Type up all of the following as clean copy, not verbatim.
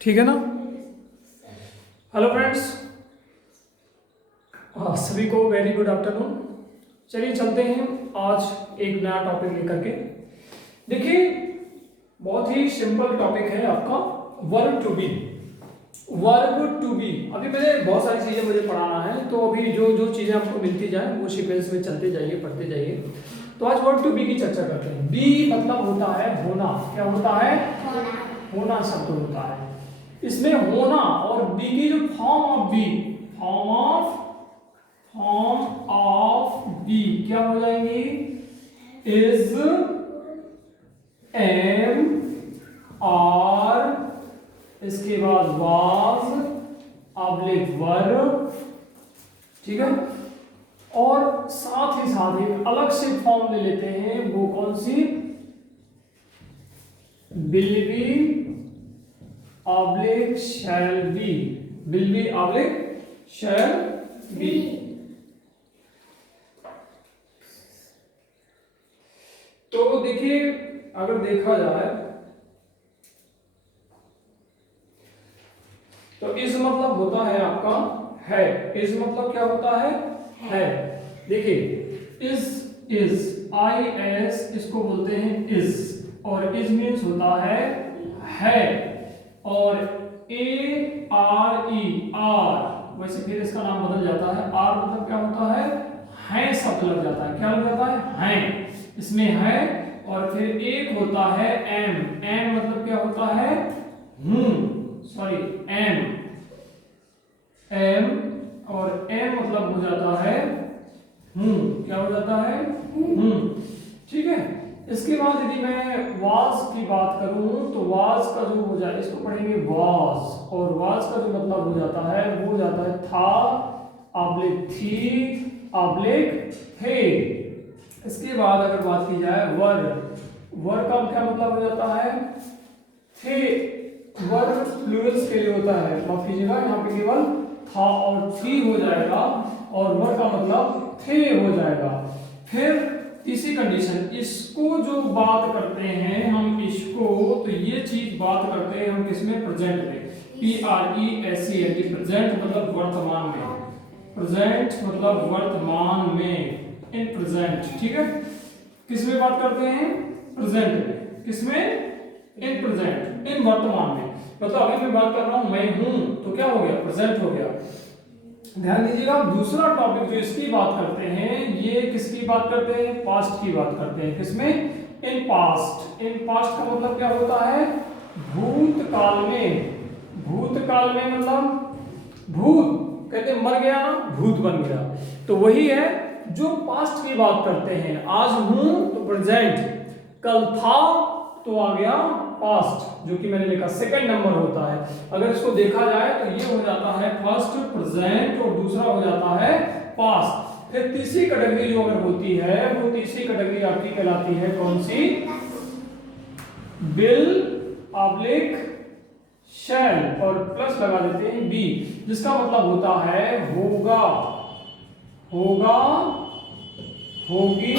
ठीक है ना। हेलो फ्रेंड्स, सभी को वेरी गुड आफ्टरनून। चलिए चलते हैं आज एक नया टॉपिक लेकर के। देखिए बहुत ही सिंपल टॉपिक है आपका verb to be. Verb to be, अभी मैंने बहुत सारी चीजें मुझे पढ़ाना है, तो अभी जो जो चीजें आपको मिलती जाए वो सीक्वेंस में चलते जाइए, पढ़ते जाइए। तो आज वर्ब टू बी की चर्चा करते हैं। बी मतलब होता है होना। क्या होता है? होना शब्द होता है। इसमें होना और बी की जो form of be, form of be क्या हो जाएंगी? इज, एम, आर, इसके बाद वाज, ऑब्लिक वर्ब, ठीक है। और साथ ही साथ एक अलग से फॉर्म ले लेते हैं, वो कौन सी? Will be oblique shall be, will be oblique shall be. तो देखिए अगर देखा जाए तो इस मतलब होता है आपका है। इस मतलब क्या होता है? देखिए इज आई एस, इसको बोलते हैं इज, और इज मीन्स होता है। और ए आर ई, आर, वैसे फिर इसका नाम बदल जाता है। आर मतलब क्या होता है शब्द लग जाता है। क्या लग जाता है? इसमें है। और फिर एक होता है एम। एम मतलब क्या होता है? सॉरी, एम, और एम मतलब हो जाता है क्या हो जाता है? ठीक है। इसके बाद यदि मैं वाज की बात करूं तो वाज का जो हो जाए, इसको पढ़ेंगे वाज, और वाज का जो मतलब हो जाता है वो हो जाता है था, ऑब्लिक थी, ऑब्लिक थे। इसके बाद अगर बात की जाए वर, वर का क्या मतलब हो जाता है? थे। वर प्लूरल्स के लिए होता है, माफ कीजिएगा, यहाँ पे केवल था और थी हो जाएगा, और वर का मतलब थे हो जाएगा। फिर तीसरी कंडीशन, इसको जो बात करते हैं हम, इसको, तो ये चीज बात करते हैं हम किसमें? प्रेजेंट में। PRESENT, प्रेजेंट मतलब वर्तमान में। प्रेजेंट मतलब वर्तमान में, इन प्रेजेंट, ठीक है। किसमें बात करते हैं? प्रेजेंट में। किसमें? इन प्रेजेंट, इन वर्तमान में। मतलब अभी मैं बात कर रहा हूं मैं हूं, तो क्या हो गया? प्रेजेंट हो गया। ध्यान दीजिएगा, दूसरा टॉपिक जो इसकी बात करते हैं, ये किसकी बात करते हैं? पास्ट की बात करते हैं। किसमें? In past. इन पास्ट का मतलब क्या होता है? भूतकाल में। भूतकाल में मतलब भूत, कहते हैं मर गया ना, भूत बन गया, तो वही है जो पास्ट की बात करते हैं। आज हूं तो प्रेजेंट, कल था तो आ गया पास्ट, जो कि मैंने लिखा सेकंड नंबर होता है। अगर इसको देखा जाए तो ये हो जाता है फर्स्ट प्रेजेंट, और दूसरा हो जाता है पास्ट। फिर तीसरी कैटेगरी जो अगर होती है, वो तीसरी कैटेगरी आपकी कहलाती है कौन सी? विल ऑब्लिक शैल, और प्लस लगा देते हैं बी, जिसका मतलब होता है होगा, होगा, होगी,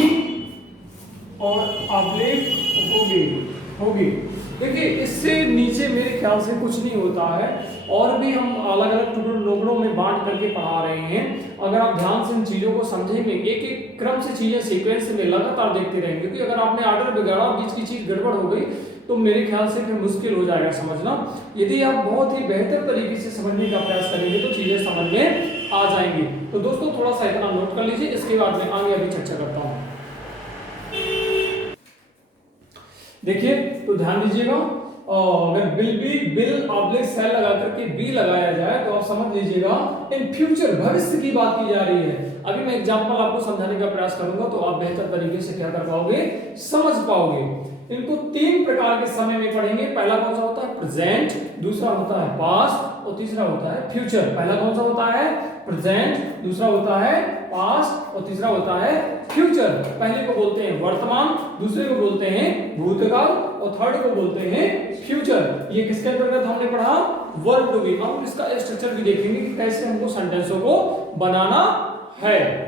और ऑब्लिक होगी, होगी। देखिए इससे नीचे मेरे ख्याल से कुछ नहीं होता है, और भी हम अलग अलग टुकड़ों में बांट करके पढ़ा रहे हैं। अगर आप ध्यान से इन चीजों को समझेंगे, एक एक क्रम से चीजें सीक्वेंस में लगातार देखते रहेंगे, क्योंकि अगर आपने ऑर्डर बिगाड़ा, बीच की चीज गड़बड़ हो गई, तो मेरे ख्याल से फिर मुश्किल हो जाएगा समझना। यदि आप बहुत ही बेहतर तरीके से समझने का प्रयास करेंगे तो चीजें समझ में आ जाएंगी। तो दोस्तों थोड़ा सा इतना नोट कर लीजिए, इसके बाद मैं आगे अभी चर्चा करता हूं। देखिए तो ध्यान दीजिएगा, अगर बिल ऑब्लिक शैल लगा करके बी लगाया जाए तो आप समझ लीजिएगा इन फ्यूचर, भविष्य की बात की जा रही है। अभी मैं एग्जांपल आपको समझाने का प्रयास करूंगा, तो आप बेहतर तरीके से क्या कर पाओगे? समझ पाओगे। इनको तीन प्रकार के समय में पढ़ेंगे। पहला कौन सा होता है? प्रेजेंट, दूसरा होता है पास्ट, और तीसरा होता है फ्यूचर। पहला कौन सा होता है? प्रेजेंट, दूसरा होता है पास्ट, और तीसरा होता है फ्यूचर। पहले को बोलते हैं वर्तमान, दूसरे को बोलते हैं भूतकाल, और थर्ड को बोलते हैं फ्यूचर। ये किसके अंतर्गत हमने पढ़ा? Verb to be. अब इसका स्ट्रक्चर भी देखेंगे कि कैसे हमको सेंटेंसों को बनाना है।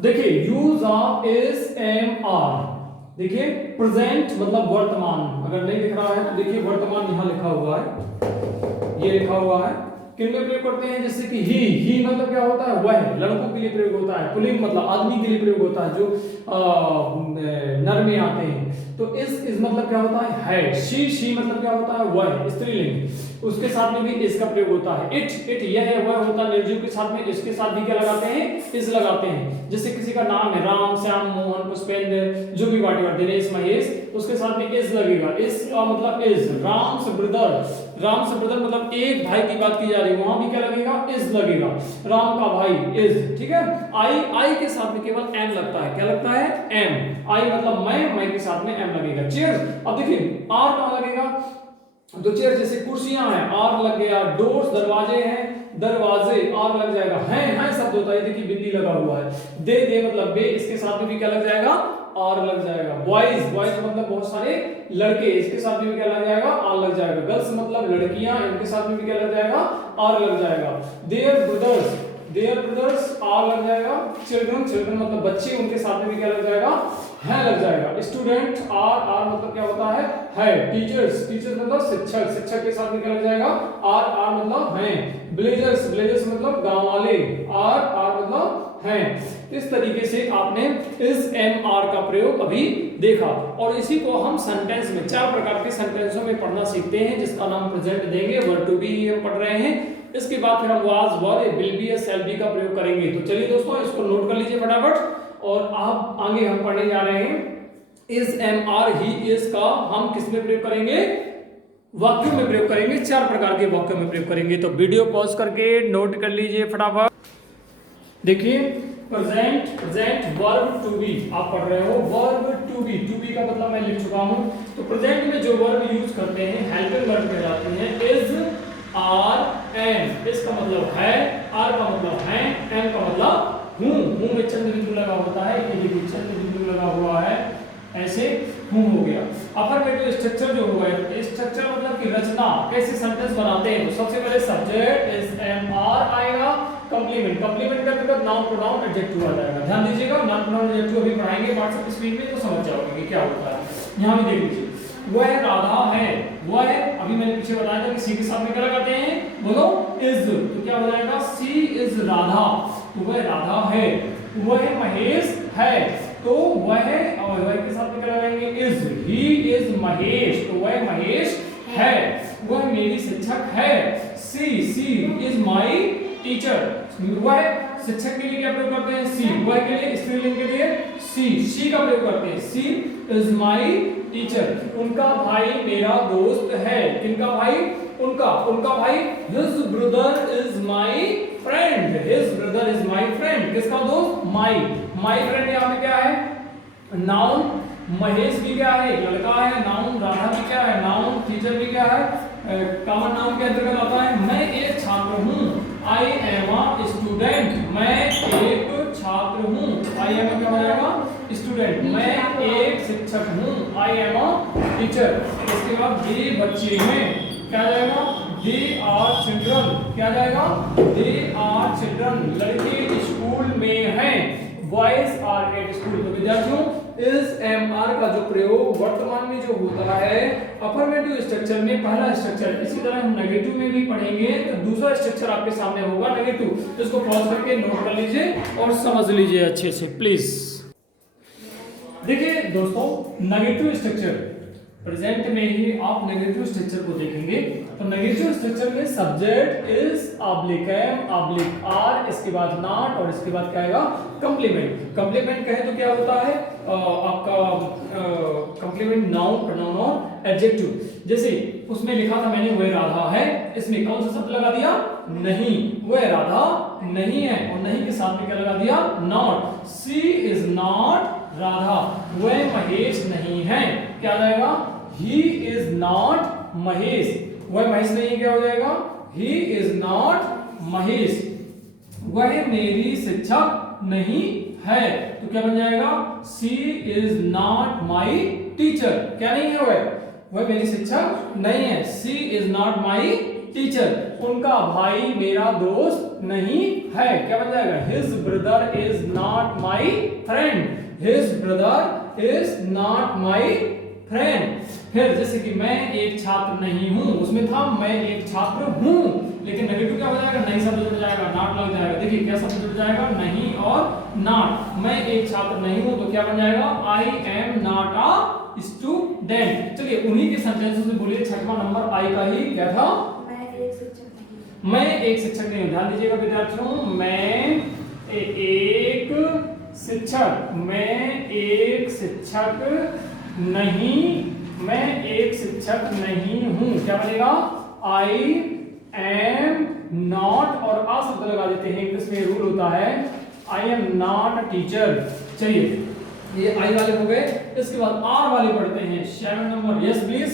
देखिए use of is, am, are. देखिए प्रेजेंट मतलब वर्तमान, अगर नहीं लिख रहा है तो देखिए वर्तमान यहाँ लिखा हुआ है, ये लिखा हुआ है। किन में प्रयोग करते हैं, जैसे कि ही मतलब क्या होता है, वह, लड़कों के लिए प्रयोग होता है। पुल्लिंग मतलब आदमी के लिए प्रयोग होता है, जो नर में आते हैं। तो इस मतलब क्या होता है, शी मतलब क्या होता है, वह, स्त्रीलिंग, उसके साथ में भी इस का प्रयोग होता है। इट यह है, वह होता है निर्जीव के साथ में, इसके साथ भी क्या लगाते हैं, इस लगाते हैं। जैसे किसी का नाम है राम, श्याम, मोहन, पुष्पेंद्र, जो भी वाटेवर, दिनेश, महेश, उसके साथ में इस लगेगा। इस मतलब इस, राम से ब्रदर मतलब एक भाई की बात की जा रही है, वहां भी क्या लगेगा, इस लगेगा, राम का भाई इस, ठीक है। आई के साथ में केवल एम लगता है, क्या लगता है, एम। आई मतलब मैं के साथ में एम लगेगा। चेयर, अब देखिए आर कहां लगेगा, तो चेयर जैसे कुर्सियां हैं, आर लग गया। डोर्स दरवाजे हैं, दरवाजे, आर लग जाएगा। है शब्द होता है, देखिए बिंदी लगा हुआ है। दे मतलब बे, इसके साथ में भी क्या लग जाएगा, आर लग जाएगा। बॉयज मतलब बहुत सारे लड़के, इसके साथ में भी क्या लग जाएगा, आर लग जाएगा। गर्ल्स मतलब लड़कियां, इनके साथ में भी क्या लग जाएगा, आर लग जाएगा। देयर ब्रदर्स आर लग जाएगा। चिल्ड्रन मतलब बच्चे, उनके साथ में भी क्या लग जाएगा, है लग जाएगा। स्टूडेंट आर मतलब क्या होता है। टीचर्स मतलब शिक्षक के साथ में क्या लग जाएगा, आर मतलब है। ब्लेजर्स मतलब गांव वाले, आर मतलब है। इस तरीके से आपने इस एम आर का प्रयोग अभी देखा, और इसी को हम सेंटेंस में 4 प्रकार के सेंटेंसों में पढ़ना सीखते हैं, जिसका नाम प्रेजेंट देंगे। वर्ब टू बी हम पढ़ रहे हैं। इसके बाद फिर हम वाज, वर, विल बी या शैल बी का प्रयोग करेंगे। तो चलिए दोस्तों, इसको नोट कर लीजिए फटाफट, और आप आगे हम पढ़ने जा रहे हैं। इस एम आर ही इस का हम किस में प्रयोग करेंगे, वाक्यों में प्रयोग करेंगे। 4 प्रकार के वाक्यों में प्रयोग करेंगे। तो वीडियो पॉज करके नोट कर लीजिए फटाफट। देखिए प्रेजेंट वर्ब टू बी आप पढ़ रहे हो। वर्ब टू बी का मतलब मैं लिख चुका हूं। तो प्रेजेंट में जो वर्ब यूज करते हैं हेल्पिंग वर्ब कहलाते हैं। Is, are, an. इसका मतलब है, आर का मतलब है, एन का मतलब हूं में चंद्र बिंदु लगा होता है। ये देखिए चंद्र बिंदु लगा हुआ है, ऐसे हूं हो गया। अफर्मेटिव स्ट्रक्चर जो होगा, स्ट्रक्चर मतलब कि रचना, कैसे सेंटेंस बनाते हैं। तो सबसे पहले सब्जेक्ट इज एम आर आएगा। कंप्लीमेंट का मतलब नाउन प्रोनाउन एडजेक्टिव आ जाएगा। ध्यान दीजिएगा, नाउन प्रोनाउन एडजेक्टिव अभी पढ़ाएंगे व्हाट्सएप स्क्रीन में, तो समझ जाओगे कि क्या होता है। यहां भी देख लीजिए, वह राधा है। वह अभी मैंने पीछे बताया था कि सी के साथ में क्या लगाते हैं, बोलो इज। तो क्या हो जाएगा, सी इज राधा, तो वह राधा है। वह महेश है, तो वह के साथ में क्या लगाएंगे, इज। ही इज महेश, तो वह महेश है। वह मेरी शिक्षक है। सी इज माई टीचर। वह शिक्षक के लिए क्या प्रयोग करते हैं, सी। वह के लिए स्त्रीलिंग के लिए सी का प्रयोग करते हैं। सी इज माई टीचर। उनका भाई मेरा दोस्त है। किनका भाई, उनका भाई। His brother is my friend. किसका दोस्त, माई फ्रेंड। यहाँ पे क्या है, नाउन। महेश भी क्या है, लड़का है, नाउन। राधा भी क्या है, नाउन। टीचर भी क्या है, कॉमन नाउन के अंतर्गत आता है। मैं एक छात्र हूँ। I am a student. मैं एक छात्र हूँ। आई एम क्या हो जाएगा, स्टूडेंट। मैं एक शिक्षक हूँ। I am a teacher. इसके बाद ये बच्चे हैं, क्या जाएगा, दे आर चिल्ड्रन। क्या जाएगा, दे आर चिल्ड्रन। लड़के स्कूल में हैं। Boys are at school. तो विद्यार्थियों, इस एम आर का जो प्रयोग वर्तमान में जो होता है अफर्मेटिव स्ट्रक्चर में, पहला स्ट्रक्चर, इसी तरह हम नेगेटिव में भी पढ़ेंगे। तो दूसरा स्ट्रक्चर आपके सामने होगा नेगेटिव। इसको पॉज करके नोट कर लीजिए और समझ लीजिए अच्छे से प्लीज। देखिए दोस्तों, नेगेटिव स्ट्रक्चर प्रेजेंट में ही आप नेगेटिव स्ट्रक्चर को देखेंगे। तो नेगेटिव स्ट्रक्चर में subject is oblique am oblique are, इसके बाद नॉट, और इसके बाद क्या आएगा, कंप्लीमेंट कहे तो क्या होता है आपका कंप्लीमेंट नाउन, प्रोनाउन और एडजेक्टिव। जैसे उसमें लिखा था मैंने वह राधा है, इसमें कौन सा शब्द लगा दिया, नहीं। वह राधा नहीं है, और नहीं के साथ में क्या लगा दिया, not. She is not Radha. वह महेश नहीं है, क्या जाएगा, ही इज नॉट महेश। वह महेश नहीं है, क्या हो जाएगा, ही इज नॉट महेश। वह मेरी शिक्षक नहीं है, तो क्या बन जाएगा, सी इज नॉट माई टीचर। क्या नहीं है, वह मेरी शिक्षक नहीं है। सी इज नॉट माई टीचर। उनका भाई मेरा दोस्त नहीं है, क्या बन जाएगा, his brother is not my friend. His brother is not my friend. फिर जैसे कि मैं एक छात्र नहीं हूं, उसमें था मैं एक छात्र हूं, लेकिन नेगेटिव क्या हो जाएगा, नहीं शब्द जुड़ जाएगा, नॉट लग जाएगा। देखिए क्या शब्द जुड़ जाएगा, नहीं और नॉट। मैं एक छात्र नहीं हूं तो क्या बन जाएगा, I am not a student. चलिए उन्हीं के सेंटेंसेस से बोलिए, छठवां नंबर आई का ही क्या था, मैं एक शिक्षक नहीं हूं। ध्यान दीजिएगा विद्यार्थियों, मैं एक शिक्षक, मैं एक शिक्षक नहीं, मैं एक शिक्षक नहीं हूं। क्या बनेगा, आई एम नॉट, और आ शब्द लगा देते हैं, इंग्लिश में रूल होता है I am not a teacher. चलिए ये आई वाले हो गए। इसके बाद आर वाले पढ़ते हैं, 7 नंबर। Yes please.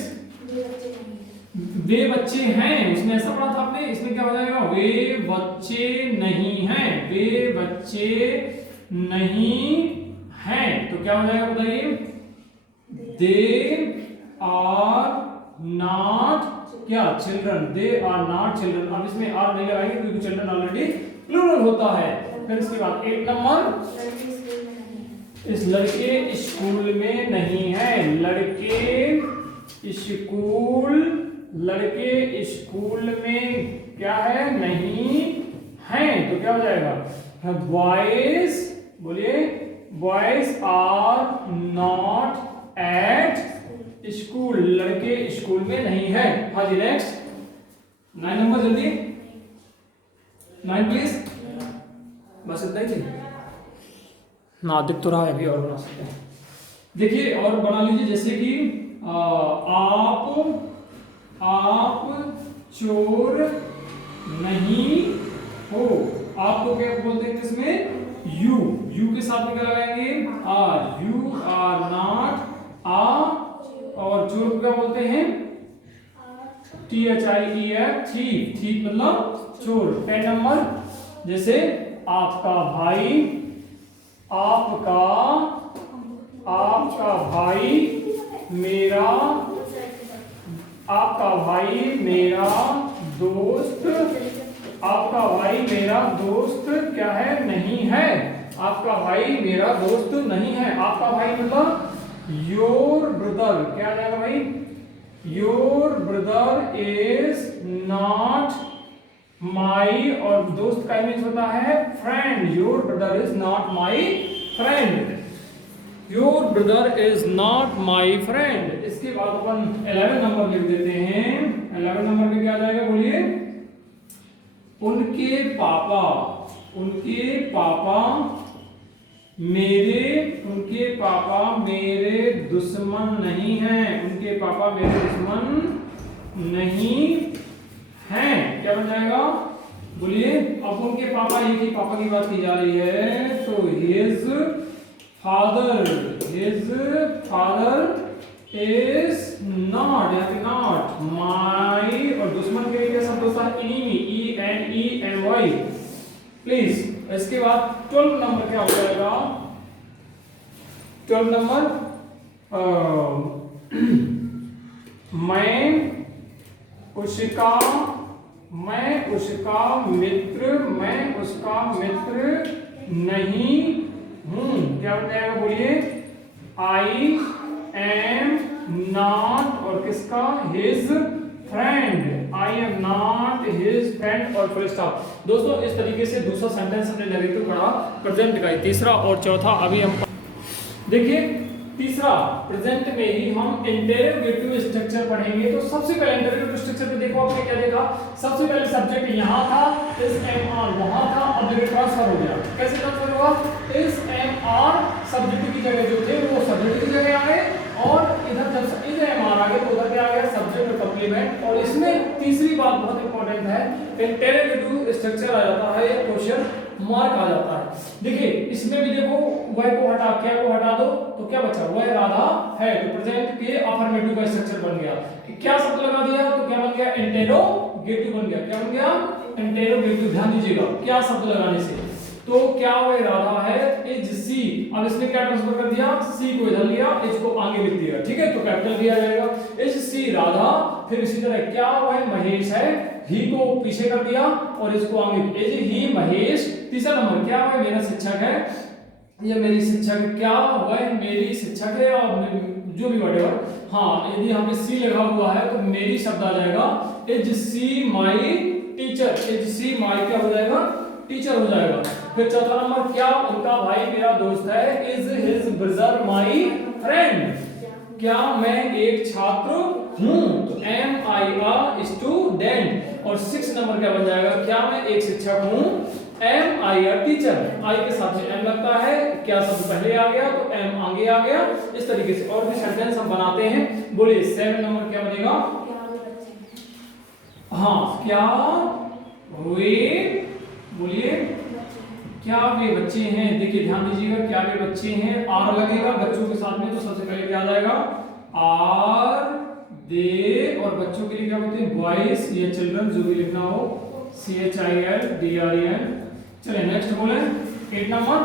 वे बच्चे हैं, उसमें ऐसा पढ़ा था आपने, इसमें क्या हो जाएगा, वे बच्चे नहीं हैं, वे बच्चे नहीं हैं, तो क्या हो जाएगा बताइए, दे आर नॉट क्या children, they are not children. अब इसमें आर नहीं लगाएंगे क्योंकि चिल्ड्रन ऑलरेडी प्लूरल होता है। फिर इसके बाद 8 नंबर, इस लड़के स्कूल में नहीं है, लड़के स्कूल, लड़के स्कूल में क्या है, नहीं है, तो क्या हो जाएगा, बॉयज, बोलिए boys are not at school, लड़के स्कूल में नहीं है। हाँ जी नेक्स्ट 9 नंबर, जल्दी 9 प्लीज। बस इतना ही थी ना, दिख तो रहा है, अभी और बना सकते हैं। देखिए और बना लीजिए, जैसे कि आप चोर नहीं हो, आपको क्या बोलते हैं इसमें, यू, यू के साथ में क्या लगाएंगे, आर, यू आर नॉट आ, और चोर को क्या बोलते हैं, THIEF, थीफ, थीफ मतलब चोर। 10 नंबर, जैसे आपका भाई, आपका भाई मेरा, आपका भाई मेरा दोस्त, आपका भाई मेरा दोस्त क्या है, नहीं है, आपका भाई मेरा दोस्त नहीं है। आपका भाई मतलब योर ब्रदर, क्या आ जाएगा भाई, your brother is not my, और दोस्त का मीन्स होता है friend, your brother is not my friend, your brother is not my friend. इसके बाद अपन 11 नंबर लिख देते हैं। 11 नंबर में क्या आ जाएगा, बोलिए, उनके पापा, उनके पापा मेरे, उनके पापा मेरे दुश्मन नहीं हैं, उनके पापा मेरे दुश्मन नहीं हैं, क्या बन जाएगा, बोलिए। अब उनके पापा, एक ही पापा की बात की जा रही है, तो his father, his father is not, या नॉट माई, और दुश्मन के लिए क्या शब्द होता है, एनिमी, ENEMY, प्लीज। इसके बाद 12 नंबर क्या हो जाएगा, 12 नंबर, मैं उसका मित्र, मैं उसका मित्र नहीं हूं, क्या बन जाएगा, बोलिए, आई एम नॉट, और किसका, his friend, I am not his friend, और फुल स्टॉप। दोस्तों इस तरीके से दूसरा सेंटेंस हमने नेगेटिव पढ़ा, प्रेजेंट का तीसरा और चौथा अभी हम देखिए। तीसरा प्रेजेंट में ही हम इंटरोगेटिव स्ट्रक्चर पढ़ेंगे। तो सबसे पहले इंटरोगेटिव स्ट्रक्चर पे देखो, आपने क्या देखा, सबसे पहले सब्जेक्ट यहां था, इस एमआर वहां था, अब देखो ट्रांसफर हो गया। कैसे ट्रांसफर हुआ, इस एमआर सब्जेक्ट की जगह जो थे वो सब्जेक्ट की जगह आए, और इधर जब इधर एमआर आ गया तो उधर क्या आ गया, सब्जेक्ट और कंप्लीमेंट। और इसमें तीसरी बात बहुत इंपॉर्टेंट है, इंटरोगेटिव स्ट्रक्चर आ जाता है या क्वेश्चन मार्क आ जाता है। देखिए इसमें भी देखो, वह को हटा, क्या को हटा दो तो क्या बचा, वह राधा है, तो प्रेजेंट के अफर्मेटिव का स्ट्रक्चर बन गया। क्या शब्द लगा दिया तो क्या बन गया, इंटेरोगेटिव बन गया। क्या बन गया, इंटेरोगेटिव। ध्यान दीजिएगा क्या शब्द लगाने से, तो क्या वह राधा है, इज सी। अब इसमें क्या ट्रांसफर कर दिया, सी को इधर लिया, इज को आगे लिख दिया, ठीक है, तो कैपिटल दिया जाएगा, इज सी राधा। फिर इसी तरह क्या वह महेश है, ही को पीछे कर दिया और इसको आगे, इज ही महेश। तीसरा नंबर क्या वह मेरा शिक्षक है, ये मेरी शिक्षक, क्या वह मेरी शिक्षक है, और जो भी whatever। हाँ, यदि यहाँ पे सी लगा हुआ है तो मेरी शब्द आ जाएगा is she my teacher, is she my क्या हो जाएगा, टीचर हो जाएगा। फिर चौथा नंबर, क्या उनका भाई मेरा दोस्त है, is his brother my friend, क्या मैं एक छात्र हूं, तो एम आई अ स्टूडेंट। और 6 नंबर क्या बन जाएगा, क्या मैं एक शिक्षक हूं, एम आई अ टीचर, आई के साथ में एम लगता है, क्या शब्द पहले आ गया तो एम आगे आ गया। इस तरीके से और भी सेंटेंस हम बनाते हैं। बोलिए 7 नंबर क्या बनेगा, हाँ क्या वे, बोलिए क्या वे बच्चे हैं। देखिए ध्यान दीजिएगा, क्या वे बच्चे हैं, आर लगेगा बच्चों के साथ में, तो सबसे पहले क्या आ जाएगा, आर दे, और बच्चों के लिए क्या बोलते हैं, बॉयज या चिल्ड्रन, जो भी लिखना हो, CHILDREN। चलिए नेक्स्ट बोले 8 नंबर,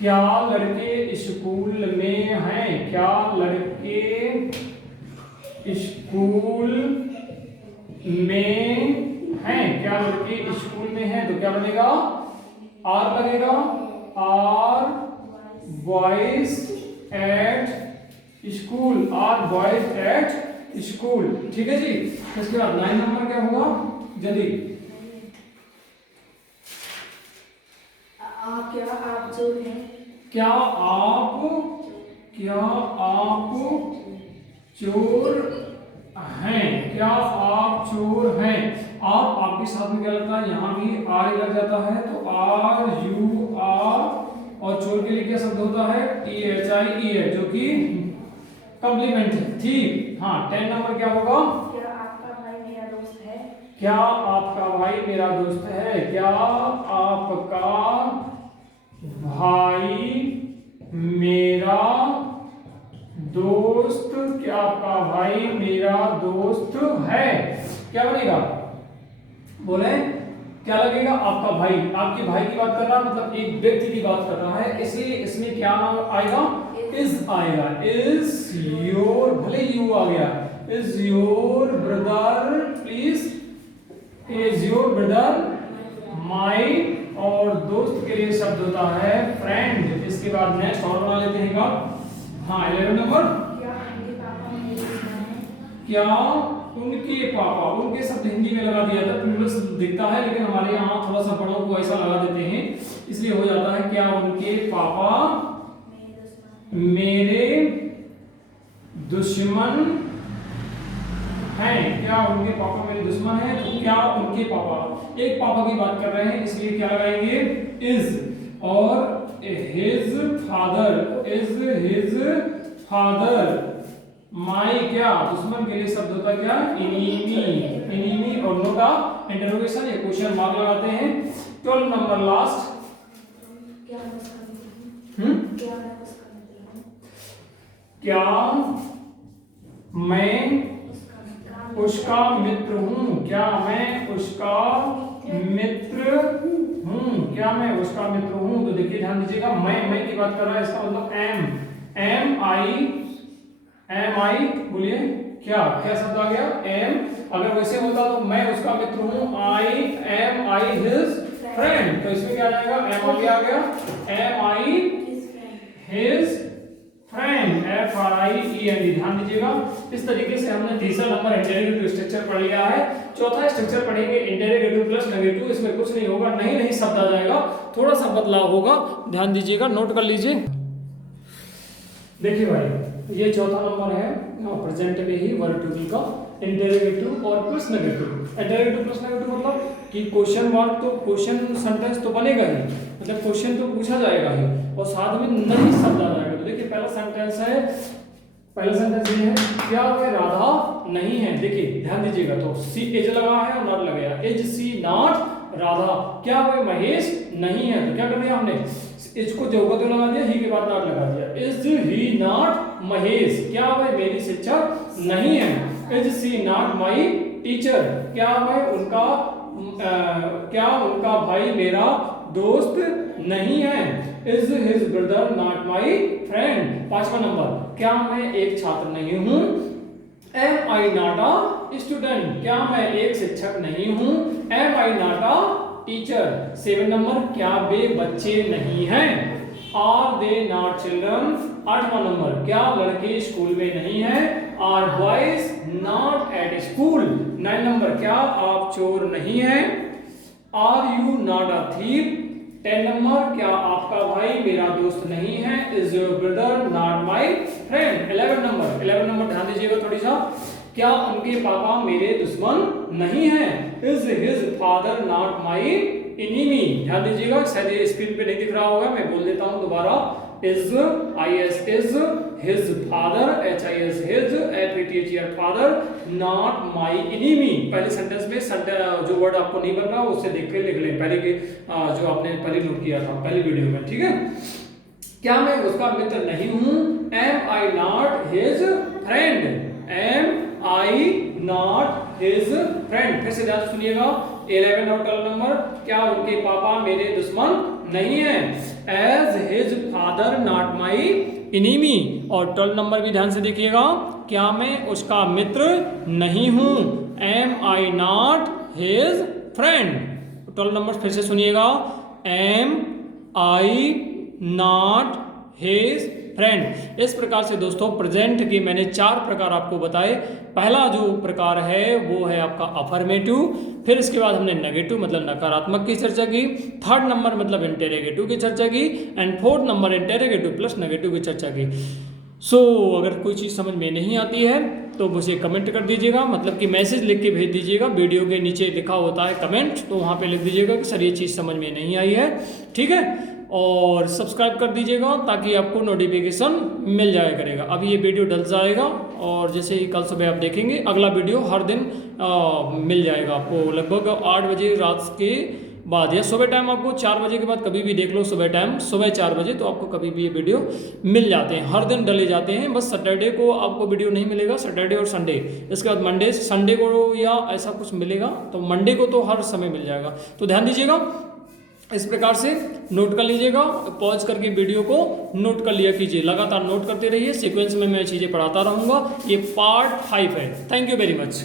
क्या लड़के स्कूल में हैं, क्या लड़के स्कूल में हैं, क्या लड़के स्कूल में हैं, तो क्या बनेगा, आर लगेगा, are boys at school, are boys at school. ठीक है जी। इसके बाद 9 नंबर क्या होगा, जल्दी, क्या आप चोर हैं, क्या आप चोर हैं, क्या आप चोर हैं। आप आपके साथ में क्या लगता है, यहाँ भी आर लग जाता है, तो आर यू आर, और चोर के लिए क्या शब्द होता है, THIE, जो कि कॉम्प्लीमेंट है। ठीक, हाँ 10 नंबर क्या होगा, क्या आपका भाई मेरा दोस्त है, क्या आपका भाई मेरा दोस्त है, क्या आपका भाई मेरा दोस्त, क्या आपका भाई मेरा दोस्त है, क्या बनेगा, बोले क्या लगेगा, आपका भाई, आपके भाई की बात कर रहा है, मतलब एक व्यक्ति की बात कर रहा है, इसलिए इसमें क्या आएगा, इज आएगा, इज योर, भले यू आ गया, is your brother, please, is your brother my, और दोस्त के लिए शब्द होता है फ्रेंड। इसके बाद नेक्स्ट और बना लेते हैं का, हाँ 11 नंबर, क्या उनके पापा मेरे दुश्मन हैं, क्या उनके पापा, उनके शब्द हिंदी में लगा दिया था, प्लूरल दिखता है, लेकिन हमारे यहाँ थोड़ा सा बड़ों को ऐसा लगा देते हैं, इसलिए हो जाता है क्या उनके पापा मेरे दुश्मन हैं, क्या उनके पापा मेरे दुश्मन हैं, तो क्या उनके पापा, एक पापा की बात कर रहे हैं, इसलिए क्या लगाएंगे, इज, और his father, is his father my, क्या दुश्मन के लिए शब्द होता है क्या, इनिमी, और नो का इंटरोगेशन या क्वेश्चन मार्क लगाते हैं। 12 नंबर लास्ट, क्या मैं उसका मित्र हूँ, क्या मैं उसका मित्र हूँ, क्या मैं उसका मित्र हूँ, क्या मैं उसका मित्र हूँ, क्या मैं उसका मित्र हूँ। तो देखिए ध्यान दीजिएगा, मैं की बात कर रहा है, इसका मतलब एम आई, बोलिए क्या क्या शब्द आ गया, एम, अगर वैसे होता तो मैं उसका मित्र हूँ, आई हिज फ्रेंड, तो इसमें क्या आ जाएगा, एम आगे आ गया, एम आई हिज फ्रेंड, FRIEND। ध्यान दीजिएगा, इस तरीके से हमने तीसरा नंबर इंटेरोगेटिव स्ट्रक्चर पढ़ लिया है। चौथा स्ट्रक्चर पढ़ेंगे इंटेरोगेटिव प्लस नेगेटिव, इसमें कुछ नहीं होगा, नहीं शब्द आ जाएगा, थोड़ा सा बदलाव होगा, ध्यान दीजिएगा, नोट कर लीजिए। देखिए भाई, ये चौथा नंबर है प्रेजेंट में ही वर्टिकल का इंटेरोगेटिव और plus negative. Interrogative plus negative मतलब कि क्वेश्चन मार्क, तो क्वेश्चन सेंटेंस तो बनेगा ही, मतलब क्वेश्चन तो पूछा जाएगा ही, और साथ में नहीं शब्द आ जाएगा। तो देखिए पहला सेंटेंस है, पहला सेंटेंस ये है, क्या वह राधा नहीं है। देखिए ध्यान दीजिएगा, तो सी एज लगा है और नॉट लगाया, एज सी नॉट राधा, क्या वह महेश नहीं है, तो क्या कर दिया हमने, एज को जो तो लगा दिया, ही के बाद नॉट लगा दिया, इज ही नॉट महेश, क्या वह मेरी शिक्षक नहीं है, is she not my teacher, क्या वह उनका क्या उनका भाई मेरा दोस्त नहीं है, is his brother not my friend. पांचवा नंबर, क्या मैं एक छात्र नहीं हूं, am I not a student, क्या मैं एक शिक्षक नहीं हूं, am I not a teacher. 7 number, क्या वे बच्चे नहीं हैं? Are they not children. 8वां नंबर, क्या लड़के स्कूल में नहीं हैं? Are boys not at school. 9 number, क्या आप चोर नहीं हैं? Are you not a thief. 10 number, क्या आपका भाई मेरा दोस्त नहीं है? Is your brother not my friend. 11 number ध्यान दीजिएगा थोड़ी सा, क्या उनके पापा मेरे दुश्मन नहीं हैं? Is his father not my enemy. ध्यान दीजिएगा, शायद ये स्क्रीन पे नहीं दिख रहा होगा, मैं बोल देता हूं दोबारा। Is IS is his father, HIS his, FATHER father, not my enemy. पहले सेंटेंस में जो वर्ड आपको नहीं बन रहा उससे देख के लिख लें, पहले के जो आपने पहले नोट किया था पहली वीडियो में, ठीक है। क्या मैं उसका मित्र नहीं हूं? Am I not his friend. Am I not his friend. फिर से ध्यान सुनिएगा। 11 और 12 नंबर, क्या उनके पापा मेरे दुश्मन नहीं है? Is his father not my enemy. और 12 नंबर भी ध्यान से देखिएगा, क्या मैं उसका मित्र नहीं हूं? Am I not his friend. 12 नंबर फिर से सुनिएगा, am I not his friend. इस प्रकार से दोस्तों प्रेजेंट के मैंने 4 प्रकार आपको बताए। पहला जो प्रकार है वो है आपका अफर्मेटिव, फिर इसके बाद हमने नेगेटिव मतलब नकारात्मक की चर्चा की, 3rd नंबर मतलब इंटेरोगेटिव की चर्चा की, and 4th number interrogative plus negative की चर्चा की। अगर कोई चीज़ समझ में नहीं आती है तो मुझे कमेंट कर दीजिएगा, मतलब कि मैसेज लिख के भेज दीजिएगा। वीडियो के नीचे लिखा होता है कमेंट, तो वहाँ पे लिख दीजिएगा कि सर ये चीज़ समझ में नहीं आई है, ठीक है। और सब्सक्राइब कर दीजिएगा ताकि आपको नोटिफिकेशन मिल जाया करेगा। अब ये वीडियो डल जाएगा और जैसे ही कल सुबह आप देखेंगे अगला वीडियो हर दिन मिल जाएगा आपको, लगभग 8 बजे रात के बाद या सुबह टाइम आपको 4 बजे के बाद कभी भी देख लो, सुबह टाइम सुबह 4 बजे तो आपको कभी भी ये वीडियो मिल जाते हैं, हर दिन डले जाते हैं। बस सैटरडे को आपको वीडियो नहीं मिलेगा, सैटरडे और संडे, इसके बाद मंडे संडे को या ऐसा कुछ मिलेगा, तो मंडे को तो हर समय मिल जाएगा। तो ध्यान दीजिएगा, इस प्रकार से नोट कर लीजिएगा, पॉज करके वीडियो को नोट कर लिया कीजिए, लगातार नोट करते रहिए, सीक्वेंस में मैं चीज़ें पढ़ाता रहूँगा। ये पार्ट 5 है। Thank you very much.